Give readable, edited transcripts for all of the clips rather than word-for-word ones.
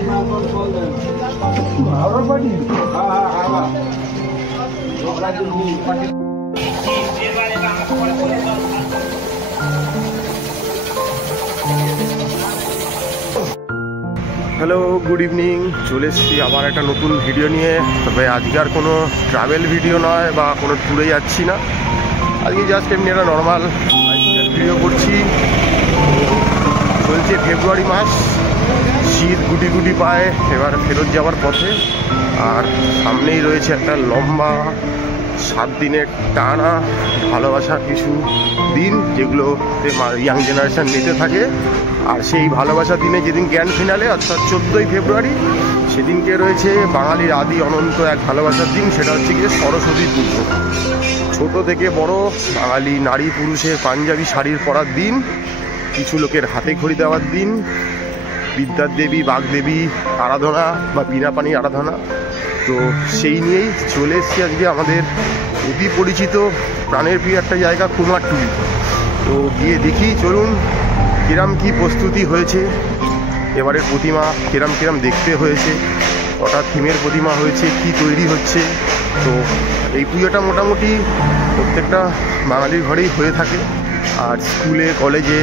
Hello, good evening. চলে এসেছি আবার একটা নতুন ভিডিও নিয়ে। তবে আজকে আর কোনো ট্রাভেল ভিডিও নয় বা কোনো ট্যুরে যাচ্ছি না। আজকে জাস্ট এমনি একটা নর্মাল ভিডিও করছি। চলছে ফেব্রুয়ারি মাস, শীত গুটি গুটি পায় এবার ফেরত যাওয়ার পথে। আর সামনেই রয়েছে একটা লম্বা 7 দিনের টানা ভালোবাসার কিছু দিন, যেগুলোতে ইয়াং জেনারেশন নিতে থাকে। আর সেই ভালোবাসার দিনে যেদিন গ্র্যান্ড ফিনালে অর্থাৎ 14ই ফেব্রুয়ারি, সেদিনকে রয়েছে বাঙালির আদি অনন্ত এক ভালোবাসার দিন। সেটা হচ্ছে গিয়ে সরস্বতী পুজো। ছোট থেকে বড় বাঙালি নারী পুরুষের পাঞ্জাবি শাড়ির পরার দিন, কিছু লোকের হাতে খড়ি দেওয়ার দিন, বিদ্যার দেবী বাগদেবী আরাধনা বা বিনা পানি আরাধনা। তো সেই নিয়েই চলে এসেছি আজকে আমাদের অতি পরিচিত প্রাণের প্রিয় একটা জায়গা কুমারটুলি। তো গিয়ে দেখি, চলুন কিরম কি প্রস্তুতি হয়েছে, এবারের প্রতিমা কিরম দেখতে হয়েছে, কটা থিমের প্রতিমা হয়েছে, কি তৈরি হচ্ছে। তো এই পুজোটা মোটামুটি প্রত্যেকটা বাঙালির ঘরেই হয়ে থাকে। আর স্কুলে কলেজে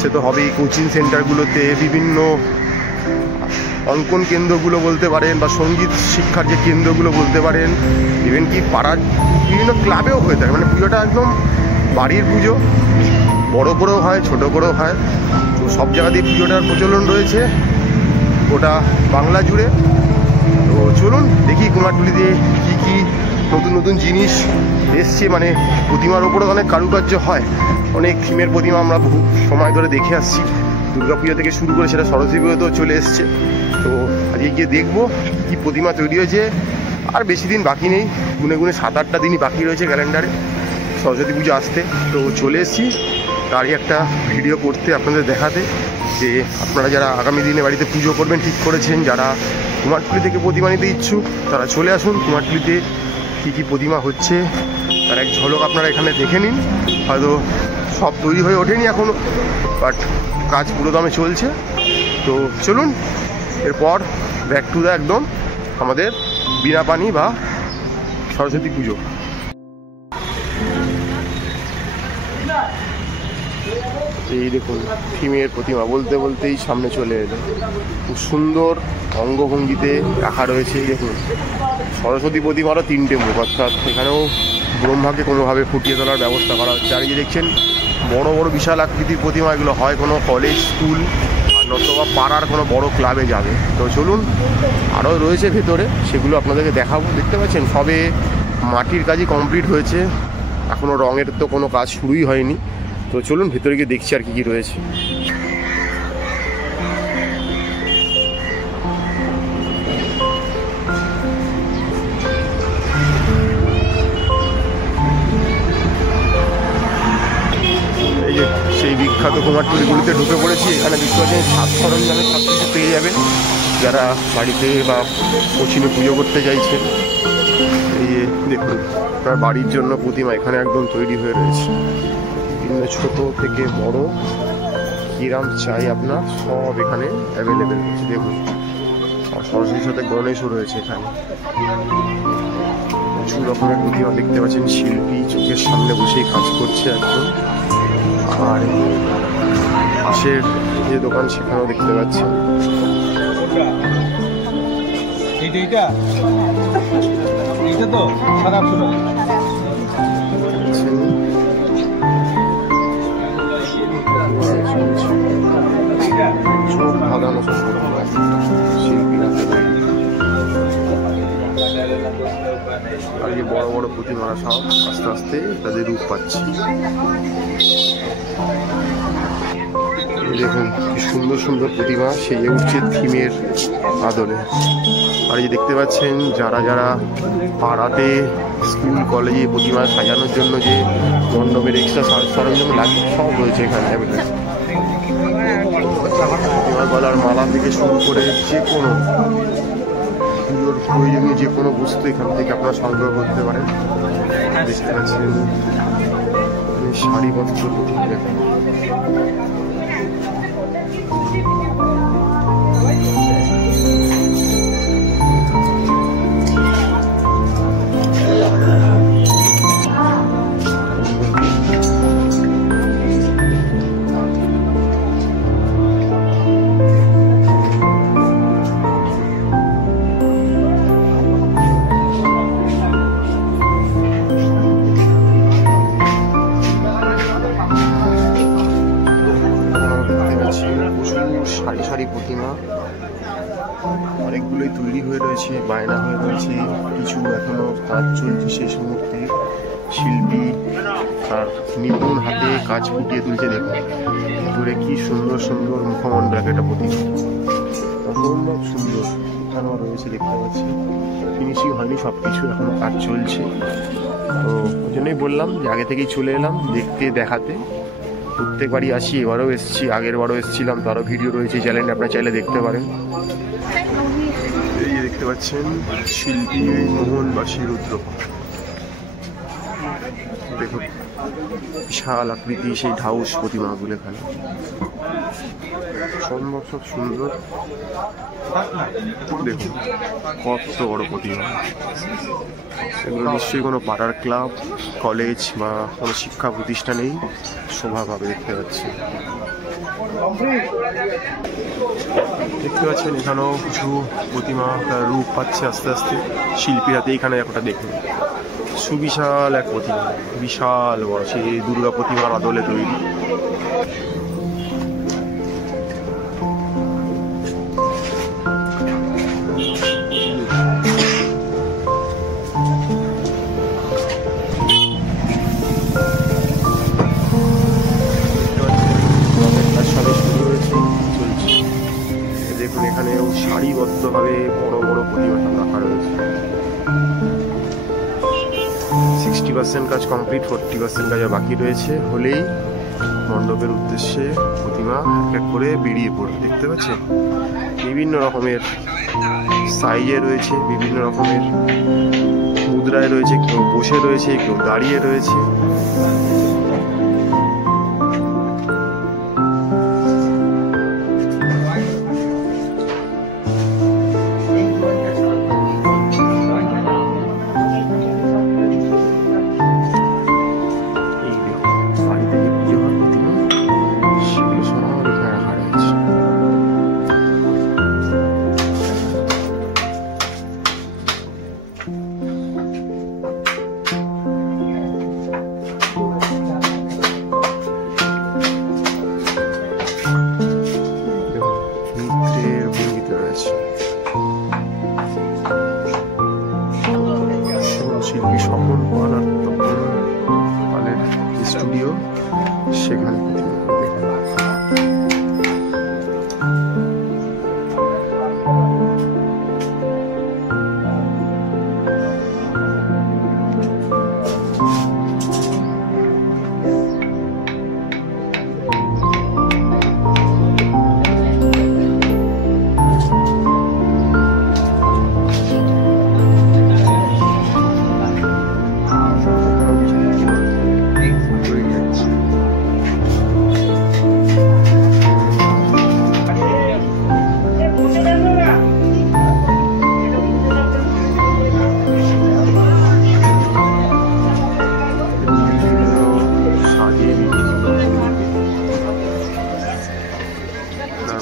সে তো হবেই, কোচিং সেন্টারগুলোতে, বিভিন্ন অঙ্কন কেন্দ্রগুলো বলতে পারেন বা সঙ্গীত শিক্ষার যে কেন্দ্রগুলো বলতে পারেন, ইভেন কি পাড়ার বিভিন্ন ক্লাবেও হয়ে থাকে। মানে পুজোটা একদম বাড়ির পুজো, বড় করেও হয় ছোট করেও হয়। তো সব জায়গাতেই পুজোটার প্রচলন রয়েছে গোটা বাংলা জুড়ে। তো চলুন দেখি কুমারটুলিতে কী কী নতুন নতুন জিনিস এসছে। মানে প্রতিমার ওপরে অনেক কারুকার্য হয়, অনেক থিমের প্রতিমা আমরা বহু সময় ধরে দেখে আসছি। দুর্গাপুজো থেকে শুরু করে সেটা সরস্বতী পুজোতেও চলে এসছে। তো আজকে গিয়ে দেখবো কি প্রতিমা তৈরি হয়েছে। আর বেশি দিন বাকি নেই, গুনে 7-8টা দিনই বাকি রয়েছে ক্যালেন্ডারে সরস্বতী পুজো আসতে। তো চলে এসেছি তারই একটা ভিডিও করতে, আপনাদের দেখাতে যে আপনারা যারা আগামী দিনে বাড়িতে পুজো করবেন ঠিক করেছেন, যারা কুমারটুলি থেকে প্রতিমা নিতে ইচ্ছুক, তারা চলে আসুন। কুমারটুলিতে কী কী প্রতিমা হচ্ছে তার এক ঝলক আপনারা এখানে দেখে নিন। হয়তো সব তৈরি হয়ে ওঠেনি এখনও, বাট কাজ পুরোদমে চলছে। তো চলুন এরপর ব্যাক টু দ্য একদম আমাদের বিনা পানি বা সরস্বতী পুজো। এই দেখুন থিমের প্রতিমা বলতে বলতেই সামনে চলে এলো। খুব সুন্দর অঙ্গভঙ্গিতে রাখা রয়েছে। দেখুন সরস্বতী প্রতিমারও 3টে মুখ, অর্থাৎ এখানেও ব্রহ্মাকে কোনোভাবে ফুটিয়ে তোলার ব্যবস্থা করা হচ্ছে। আর এই দেখছেন বড় বড় বিশাল আকৃতির প্রতিমা, এগুলো হয় কোনো কলেজ স্কুল আর নতুবা পাড়ার কোনো বড় ক্লাবে যাবে। তো চলুন আরও রয়েছে ভেতরে, সেগুলো আপনাদেরকে দেখাবো। দেখতে পাচ্ছেন সবে মাটির কাজই কমপ্লিট হয়েছে, এখনও রঙের তো কোনো কাজ শুরুই হয়নি। তো চলুন ভেতরে গিয়ে দেখছি আর কি রয়েছে। এই যে সেই বিখ্যাত কুমারটুলিগুলিতে ঢুকে পড়েছি। এখানে দেখতে পাচ্ছেন সাজ সরঞ্জামের সব কিছু পেয়ে যাবেন যারা বাড়িতে বা কোচিনে পুজো করতে চাইছে। এই যে দেখুন আপনার বাড়ির জন্য প্রতিমা এখানে একদম তৈরি হয়ে রয়েছে। ছোট থেকে বড় কিরাম চাই আপনার সব এখানে অ্যাভেলেবেল রয়েছে। দেখুন আর সরস্বতীর সাথে গণেশও রয়েছে এখানে। প্রচুর রকমের প্রতিমা দেখতে পাচ্ছেন, শিল্পী চোখের সামনে বসেই কাজ করছে একদম। আর পাশের যে দোকান সেখানেও দেখতে পাচ্ছেন। এইটা তো সাদা চোখ ধাঁধানো শিল্পীরা। আর এই বড় বড় প্রতিমারা সব আস্তে আস্তে তাদের রূপ পাচ্ছে। দেখুন কি সুন্দর সুন্দর প্রতিমা সেজে উঠছে থিমের আদলে। আর এই দেখতে পাচ্ছেন যারা যারা পাড়াতে স্কুল কলেজে প্রতিমা সাজানোর জন্য যে মণ্ডপের এক্সট্রা সরঞ্জাম লাগে সব রয়েছে এখানে অ্যাভেলেবেল। প্রতিমার গলার মালা থেকে শুরু করে যে কোনো পুজোর প্রয়োজনীয় যে কোনো বস্তু এখান থেকে আপনারা সংগ্রহ করতে পারেন। দেখতে পাচ্ছেন শাড়িপত্র অনেকগুলোই তৈরি হয়ে রয়েছে, বায়না হয়ে রয়েছে, কিছু এখনো কাজ চলছে শেষ মুহূর্তে। শিল্পী তার নিপুণ হাতে কাজ ফুটিয়ে তুলছে। দেখুন দূরে কি সুন্দর সুন্দর মুখমণ্ডল একটা প্রতিমা, অসম্ভব সুন্দর। এখানেও রয়েছে দেখতে পাচ্ছি, ফিনিশিং হয়নি, সব কিছু এখনো কাজ চলছে। তো ওই জন্যই বললাম যে আগে থেকেই চলে এলাম দেখতে দেখাতে। প্রত্যেকবারই আসি, এবারও এসেছি, আগের বারও এসেছিলাম, তারও ভিডিও রয়েছে চ্যানেলে, আপনারা চাইলে দেখতে পারেন। এই যে দেখতে পাচ্ছেন শিল্পী মোহনবাসী রুদ্র, দেখুন বিশাল আকৃতি সেই ঢাউস প্রতিমাগুলো এখানে, সম্ভব সব সুন্দর। দেখুন কত বড় প্রতিমা, এগুলো নিশ্চয়ই কোনো পাড়ার ক্লাব, কলেজ বা কোনো শিক্ষা প্রতিষ্ঠানেই শোভা পাবে। দেখতে পাচ্ছেন এখানেও কিছু প্রতিমা তার রূপ পাচ্ছে আস্তে আস্তে শিল্পীর হাতে। এখানে একটা দেখুন সুবিশাল এক প্রতিমা, বিশাল বড়, সেই দুর্গা প্রতিমার আদলে তৈরি। দেখুন এখানেও সারিবদ্ধভাবে বড় বড় প্রতিমা রাখা রয়েছে। 60% কাজ কমপ্লিট, 40% কাজ বাকি রয়েছে। হলেই মণ্ডপের উদ্দেশ্যে প্রতিমা এক এক করে বেরিয়ে পড়বে। দেখতে পাচ্ছেন বিভিন্ন রকমের সাইজে রয়েছে, বিভিন্ন রকমের মুদ্রায় রয়েছে, কেউ বসে রয়েছে, কেউ দাঁড়িয়ে রয়েছে। শিল্পী স্বপন পাল আর তপন পালের স্টুডিও, সেখানে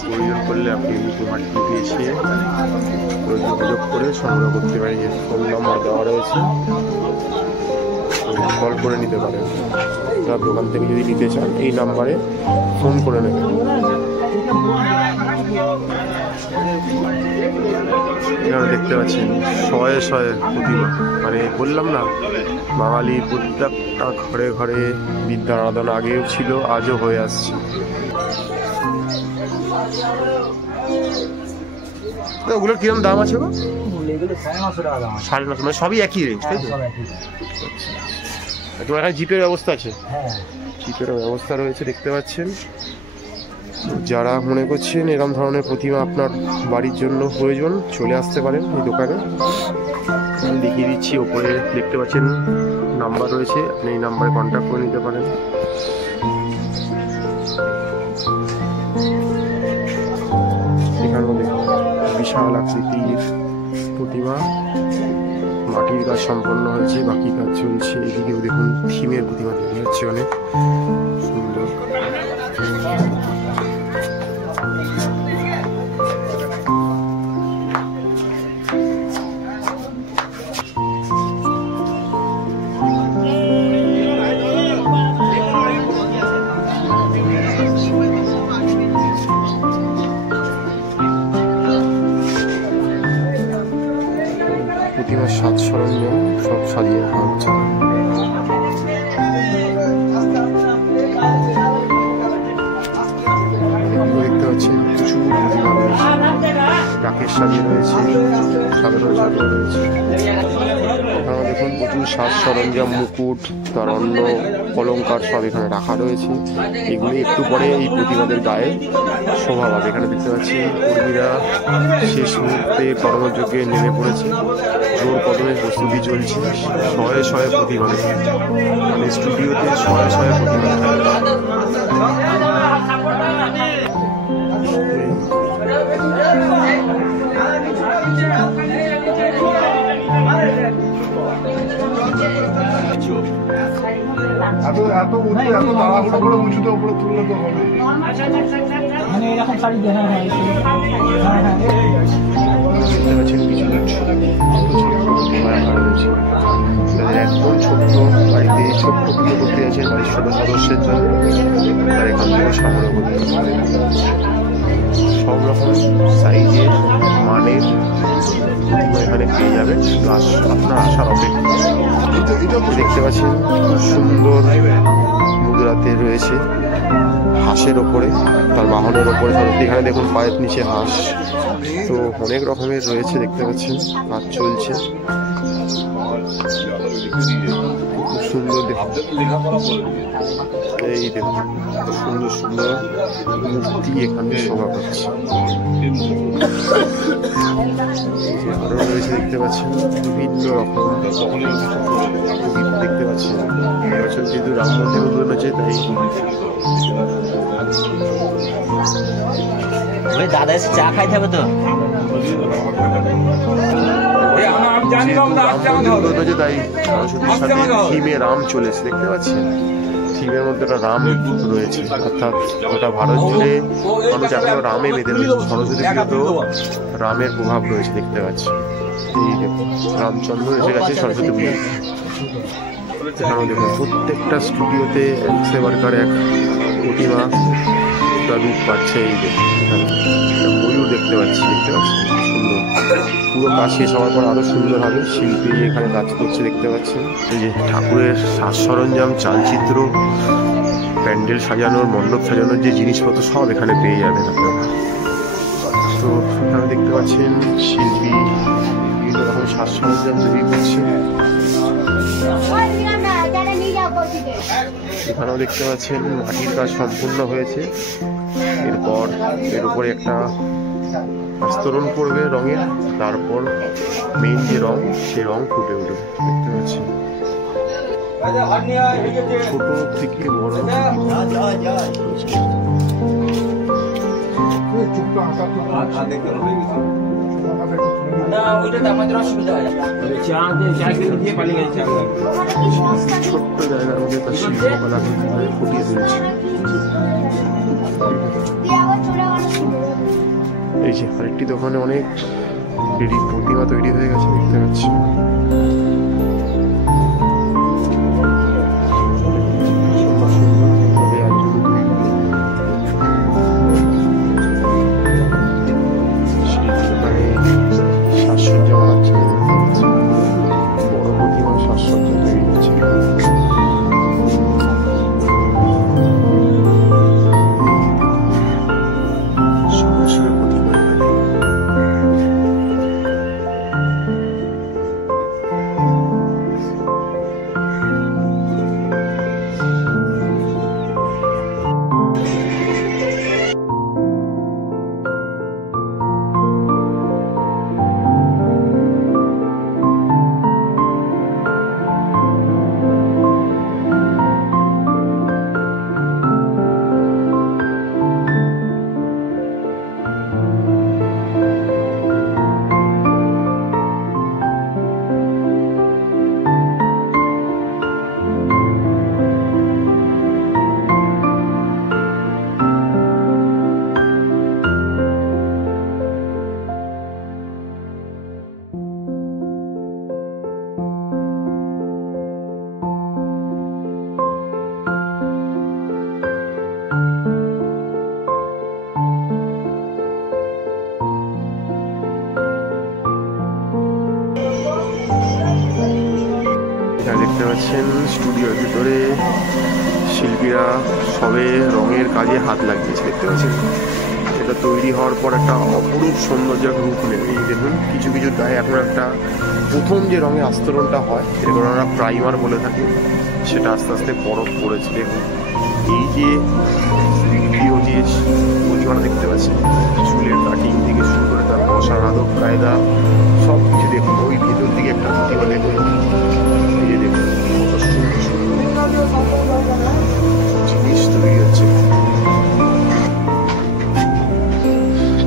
প্রয়োজন করলে আপনি মাটিতে এসে যোগাযোগ করে সংগ্রহ করতে পারেন। যে ফোন নাম্বার দেওয়া রয়েছে, কল করে নিতে পারেন। আপনার দোকান থেকে যদি নিতে চান এই নাম্বারে ফোন করে নেবেন। এখানে দেখতে পাচ্ছেন শয়ে শয়ে প্রতিমা, মানে বললাম না বাঙালির প্রত্যেকটা ঘরে ঘরে বিদ্যার আরাধনা আগেও ছিল, আজও হয়ে আসছে। ওগুলোর কিরকম দাম আছে গো? 950 মানে সবই একই রেঞ্জ, তাই তো? তোমার এখানে জিপের ব্যবস্থা আছে? জিপের ব্যবস্থা রয়েছে দেখতে পাচ্ছেন। যারা মনে করছেন এরকম ধরনের প্রতিমা আপনার বাড়ির জন্য প্রয়োজন, চলে আসতে পারেন এই দোকানে। আমি দেখিয়ে দিচ্ছি, ওপরে দেখতে পাচ্ছেন নাম্বার রয়েছে, আপনি এই নাম্বারে কন্ট্যাক্ট করে নিতে পারেন। এখানেও দেখুন বিশাল আকৃতির প্রতিমা, মাটির কাজ সম্পন্ন হয়েছে, বাকি কাজ চলছে। এদিকেও দেখুন থিমের প্রতিমা তৈরি হচ্ছে, অনেক সুন্দর। প্রতিমার সাজ সরঞ্জাম সব সাজিয়ে রাখা হচ্ছে। দেখতে পাচ্ছেন প্রচুর প্রতিমা রয়েছে, ডাকের সাজিয়ে রয়েছে, সাধারণ সাজিয়ে রয়েছে। দেখুন প্রচুর সাজ সরঞ্জাম, মুকুট, তার অন্য অলঙ্কার সব এখানে রাখা রয়েছে। এগুলি একটু পরে এই প্রতিমাদের গায়ে শোভা পাবে। এখানে দেখতে পাচ্ছি কর্মীরা শেষ মুহূর্তে কর্মযজ্ঞে নেমে পড়েছে, জোর কদমে প্রস্তুতি চলছে। শয়ে শয়ে প্রতিমা, মানে স্টুডিওতে শয়ে শয়ে প্রতিমা দেখা যাচ্ছে। এত উঁচু, এত তাড়াহুড়ো করে উঁচুতে উপরে তুললে তো হবে। দেখতে পাচ্ছেন কিছু একদম ছোট্ট বাড়িতে ছোট্ট পুজো করতে আছে বাড়ির সদস্যের জন্য, আর এখান থেকে সংগ্রহ করতে সব রকম সাইজের মানের প্রতিমা এখানে পেয়ে যাবেন। আপনার আসার অপেক্ষা। দেখতে পাচ্ছেন খুব সুন্দর মুদ্রাতে রয়েছে হাঁসের ওপরে, তার বাহনের ওপরে। এখানে দেখুন পায়ের নিচে হাঁস, তো অনেক রকমের রয়েছে। দেখতে পাচ্ছেন কাজ চলছে, খুব সুন্দর দেখুন। এই দেখুন সুন্দর সুন্দর মূর্তি এখানে শোভা পাচ্ছে। আরো রয়েছে দেখতে পাচ্ছেন বিভিন্ন রকম দেখতে পাচ্ছেন। এবছর যেহেতু রাম মন্দির উদ্বোধন হচ্ছে, তাই দাদা এসে চা খাইতে হবে তো। তাই সরস্বতীর সাথে থিমে রাম চলেছে। দেখতে পাচ্ছেন থিমের মধ্যে একটা রাম রয়েছে, অর্থাৎ গোটা ভারত জুড়ে মানুষ এখনো রামে বেঁধে রয়েছে। সরস্বতী পুজোতেও রামের প্রভাব রয়েছে দেখতে পাচ্ছি। এই দেখুন রামচন্দ্র এসে গেছে সরস্বতী পুজো। এখানেও দেখুন প্রত্যেকটা স্টুডিওতে সেবারকার এক প্রতিমা রূপ পাচ্ছে। এই দেখুন ময়ূর দেখতে পাচ্ছি, দেখতে পাচ্ছি সুন্দর। পুরো কাজ শেষ হওয়ার পর আরো সুন্দর হবে। শিল্পী এখানে কাজ করছে দেখতে পাচ্ছেন। এই যে ঠাকুরের সাজ সরঞ্জাম, চালচিত্র, প্যান্ডেল সাজানোর, মণ্ডপ সাজানোর যে জিনিসপত্র সব এখানে পেয়ে যাবেন আপনারা। তো এখানে দেখতে পাচ্ছেন শিল্পী বিভিন্ন রকম সাজ সরঞ্জাম তৈরি করছে। এখানেও দেখতে পাচ্ছেন মাটির কাজ সম্পূর্ণ হয়েছে। এরপর এর উপরে একটা আস্তরণ করবে রঙের, তারপর মেইন যে রং সে রং ফুটে উঠবে। দেখতে পাচ্ছি ছোট থেকে বড় ছোট্ট জায়গার মধ্যে তার শিল্পকলা ফুটিয়ে তুলছে। এই যে আরেকটি দোকানে অনেক প্রতিমা তৈরি হয়ে গেছে দেখতে পাচ্ছি। সাজসজ্জা বানাচ্ছে, বড় প্রতিমা সাজসজ্জা তৈরি হচ্ছে। দেখতে পাচ্ছেন স্টুডিওর ভিতরে শিল্পীরা সবে রঙের কাজে হাত লাগিয়েছে, দেখতে পাচ্ছেন। এটা তৈরি হওয়ার পর একটা অপরূপ সৌন্দর্যের রূপ নেবে। এই দেখুন কিছু কিছু গায়ে এখন একটা প্রথম যে রঙের আস্তরণটা হয় এরকম আমরা প্রাইমার বলে থাকি, সেটা আস্তে আস্তে বরফ পড়েছে। দেখুন এই যে ভিডিও যে প্রতিমাটা দেখতে পাচ্ছি, চুলের কাটিং থেকে শুরু করে তার বসার আদব কায়দা সব কিছু দেখুন। ওই ভেতর দিকে একটা প্রতিমা দেখুন, এই যে দেখুন কত সুন্দর সুন্দর জিনিস তৈরি হচ্ছে।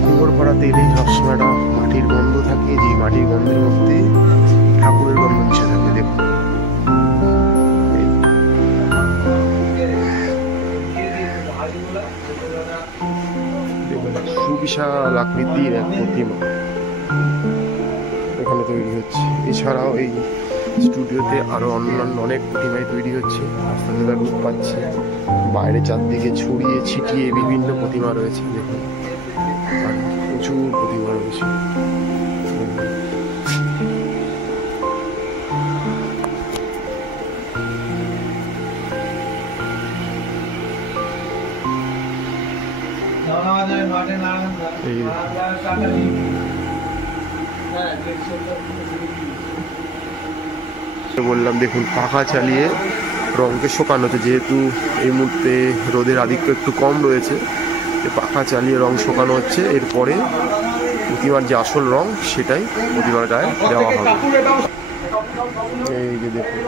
কুমোরপাড়াতে এলেই সবসময় একটা মাটির গন্ধ থাকে, যে মাটির গন্ধের মধ্যে ঠাকুরের গন্ধ মিশে থাকে। দেখুন সুবিশাল আকৃতির এক প্রতিমা এখানে তৈরি হচ্ছে। এছাড়াও এই স্টুডিওতে আরো অন্যান্য অনেক প্রতিমাই তৈরি হচ্ছে, আস্তে আস্তে রূপ পাচ্ছে। বাইরে চারদিকে ছড়িয়ে ছিটিয়ে বিভিন্ন প্রতিমা রয়েছে। দেখুন প্রচুর প্রতিমা রয়েছে। বললাম দেখুন পাখা চালিয়ে রঙকে শুকানো হচ্ছে, যেহেতু এই মুহূর্তে রোদের আধিক্য একটু কম রয়েছে, পাখা চালিয়ে রং শুকানো হচ্ছে। এরপরে প্রতিমার যে আসল রং সেটাই প্রতিমার গায়ে দেওয়া হবে। এই যে দেখুন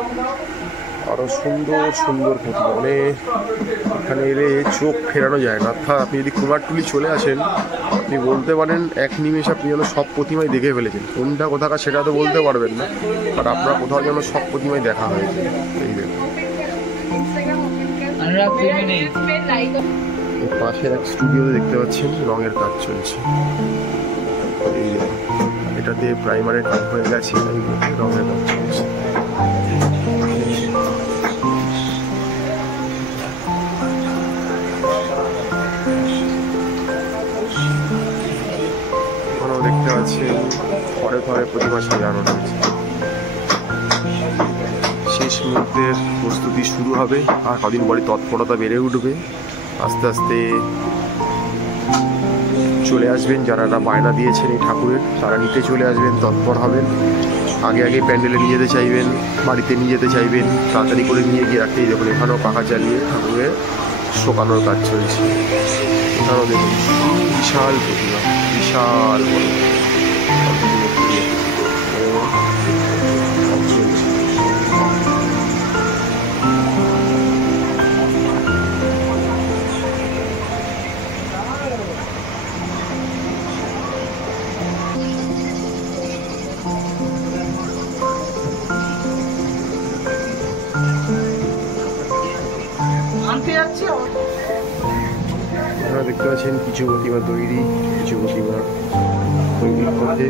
আরো সুন্দর সুন্দর প্রতিমা, মানে এখানে এলে চোখ ফেরানো যায় না। অর্থাৎ আপনি যদি কুমারটুলি চলে আসেন, আপনি বলতে পারেন এক নিমেষে আপনি যেন সব প্রতিমাই দেখে ফেলেছেন। কোনটা কোথাকার সেটা তো বলতে পারবেন না, আর আপনার কোথাও যেন সব প্রতিমাই দেখা হয়েছে। এই দেখুন পাশের এক স্টুডিওতে দেখতে পাচ্ছেন রঙের কাজ চলছে। এই এটাতে প্রাইমারের কাজ হয়ে গেছে, রঙের কাজ চলছে। দেখতে পাচ্ছেন ঘরে ঘরে প্রতিমা সাজানো রয়েছে। শেষ মুহূর্তের প্রস্তুতি শুরু হবে, আর কদিন পরে তৎপরতা বেড়ে উঠবে। আস্তে আস্তে চলে আসবেন যারা বায়না দিয়েছেন এই ঠাকুরের, তারা নিতে চলে আসবেন, তৎপর হবেন। আগে আগে প্যান্ডেলে নিয়ে যেতে চাইবেন, বাড়িতে নিয়ে যেতে চাইবেন, তাড়াতাড়ি করে নিয়ে গিয়ে রাখতেই। দেখুন এখানেও পাখা চালিয়ে ঠাকুরের শোকানোর কাজ চলছে। এখানেও দেখুন বিশাল প্রতিমা, বিশাল বড় আপনারা দেখতে পাচ্ছেন কিছু প্রতিমা তৈরি, কিছু প্রতিমা তৈরির পথে।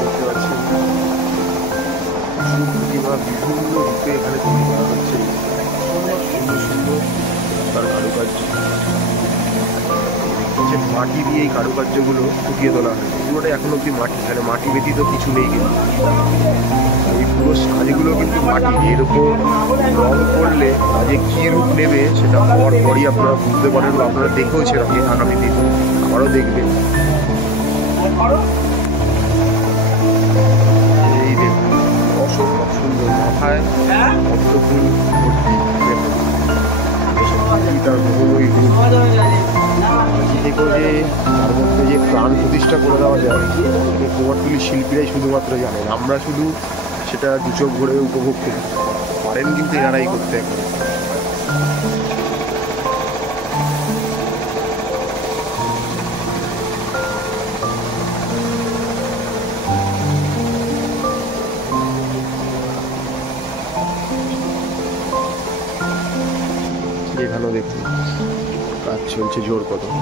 দেখতে পাচ্ছেন কিছু প্রতিমা বিভিন্ন রূপে এখানে তৈরি করা হচ্ছে। সুন্দর সুন্দর তার কারুকার্য, মাটি দিয়ে এই কারুকার্যগুলো ফুটিয়ে তোলা হয়। পুরোটা এখন অব্দি মাটি, এখানে মাটি ব্যতীত কিছু নেই। কিন্তু এই পুরো সাজগুলো কিন্তু মাটি, এর উপর রং করলে কাজে কী রূপ নেবে সেটা হওয়ার পরই আপনারা বুঝতে পারেন, বা আপনারা দেখেওছেন আগামী দিন আবারও দেখবেন। এই দেখুন অসম্ভব সুন্দর, মাথায় পদ্মফুল ভর্তি, তার বহুময়ী রূপ। দেখো যে তার মধ্যে যে প্রাণ প্রতিষ্ঠা করে দেওয়া যায়, কুমারটুলি শিল্পীরাই শুধুমাত্র জানেন। আমরা শুধু সেটা দু চোখ ভরে উপভোগ করি, পারেন কিন্তু এনারাই করতে। এখানেও দেখুন কাজ চলছে জোর কদম।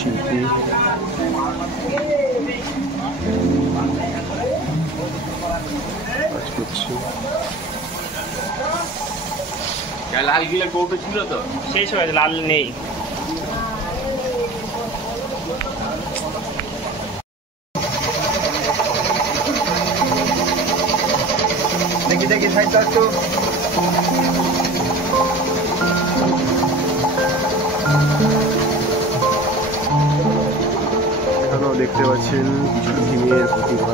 শিল্পী কাজ করছে। লাল গিলে কৌটো ছিল তো, শেষ হয়ে গেছে, লাল নেই। দেখতে পাচ্ছেন কিছু থিমের প্রতিভা।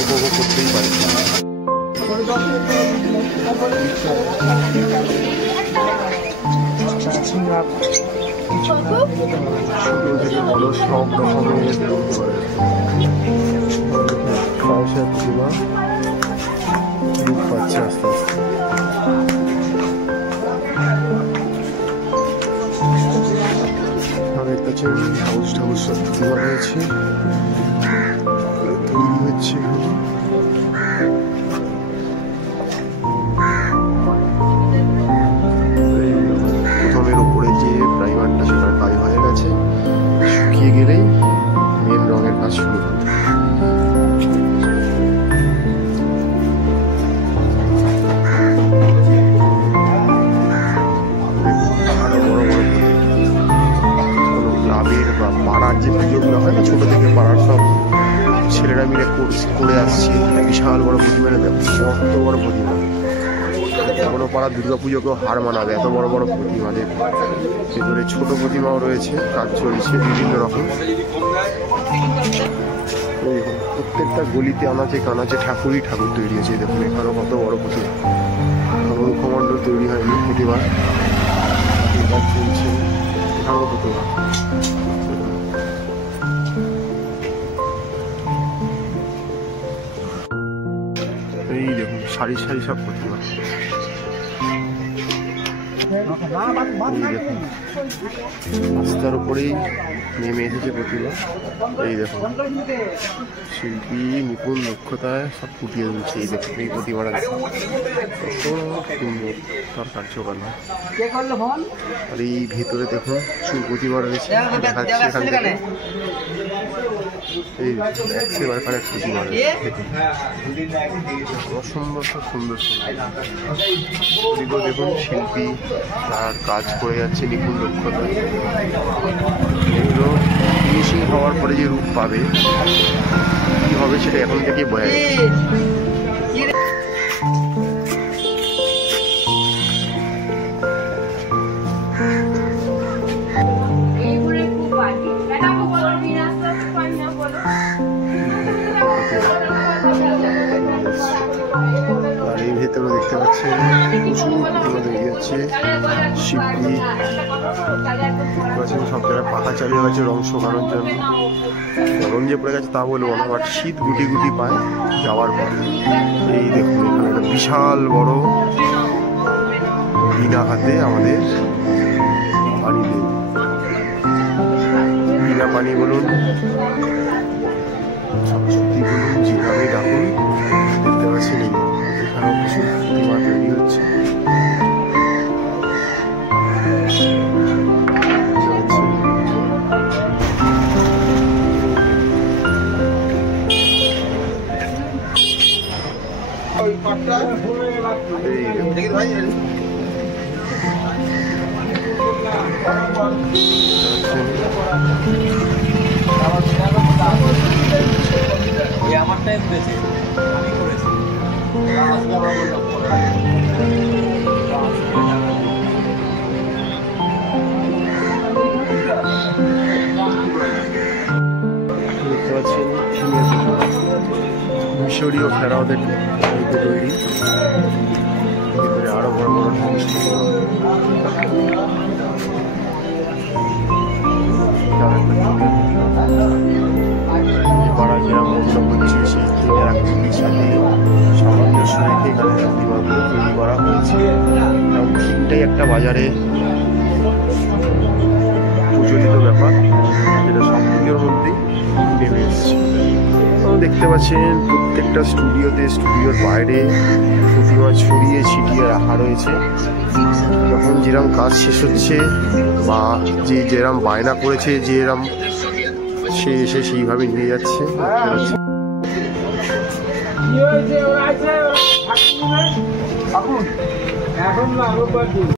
উপভোগ করতেই পারি। বড় সব রকমের প্রতিভা রূপ পাচ্ছে আস্তে আস্তে। দেখতে পাচ্ছেন ঠাকুর ঠাকুর সব প্রতিভা রয়েছে, তৈরি হচ্ছে। প্রথমের ওপরে যে প্রাইমারটা সেটার কাজ হয়ে গেছে, শুকিয়ে গেলেই মেন রঙের কাজ শুরু হবে। পাড়ার যে পুজোগুলো হয় না, ছোট থেকে পাড়ার সব ছেলেরা মিলে করে আসছে, বিশাল বড় প্রতিমা। কত বড় প্রতিমা, কোনো পাড়ার দুর্গা পুজোকেও হার মানাবে এত বড় বড় প্রতিমাদের। ভেতরে ছোট প্রতিমাও রয়েছে, কাজ চলছে বিভিন্ন রকম। দেখুন প্রত্যেকটা গলিতে আনাচে কানাচে ঠাকুরই ঠাকুর তৈরি হয়েছে। দেখুন এখানেও কত বড় প্রতিমা, মুখমণ্ডল তৈরি হয়নি, প্রতিমা চলছে। এখানেও প্রতিমা, এই দেখুন সারি সারি সব প্রতিমা। রাস্তার উপরেই নেমে এসেছে প্রতিমা। এই দেখুন শিল্পী নিপুণ দক্ষতায় সব ফুটিয়ে তুলছে। এই দেখুন এই প্রতিমাটা কত সুন্দর তার কার্যকলাপ। আর এই ভেতরে দেখুন প্রচুর প্রতিমা রয়েছে, দেখাচ্ছে এখান থেকে। এই একেবারে কারেক্ট প্রতিমা অসম্ভব সুন্দর সুন্দর। দেখুন শিল্পী তার কাজ করে যাচ্ছে নিপুণ দক্ষতা। এগুলো ফিনিশিং হওয়ার পরে যে রূপ পাবে কি হবে সেটা এখন থেকে বোঝা যাচ্ছে। আর এই ভেতরে দেখতে পাচ্ছেন প্রচুর প্রতিমা তৈরি হচ্ছে। শিল্পী সব জায়গায় পাখা চালিয়ে গেছে রং শোকানোর জন্য। গরম যে পড়ে গেছে তা বলবো না, বাট শীত গুটি গুটি পায় যাওয়ার পর। এই দেখুন এখানে একটা বিশাল বড় বিনা হাতে আমাদের পানি দেয়। বিনা পানি বলুন, সরস্বতী বলুন, যেভাবে ডাকুন, দেখতে পাচ্ছেন এখানেও কিছু প্রতিমা তৈরি হচ্ছে। আমারটাই উঠেছে, আমি করেছি। দেখতে পাচ্ছেন মিশরীয় ফেরাওদের তৈরি। ভিতরে আরো বড় বড় পাড়া গ্রাম মণ্ডপ হচ্ছে। একটা বাজারে প্রচলিত ব্যাপার, যেটা সব পুজোর মধ্যেই নেমে এসছে। দেখতে পাচ্ছেন প্রত্যেকটা স্টুডিওর বাইরে প্রতিমা ছড়িয়ে ছিটিয়ে রাখা রয়েছে। যখন যেরকম কাজ শেষ হচ্ছে বা যেরকম বায়না করেছে, সে এসে সেইভাবে নিয়ে যাচ্ছে। এখন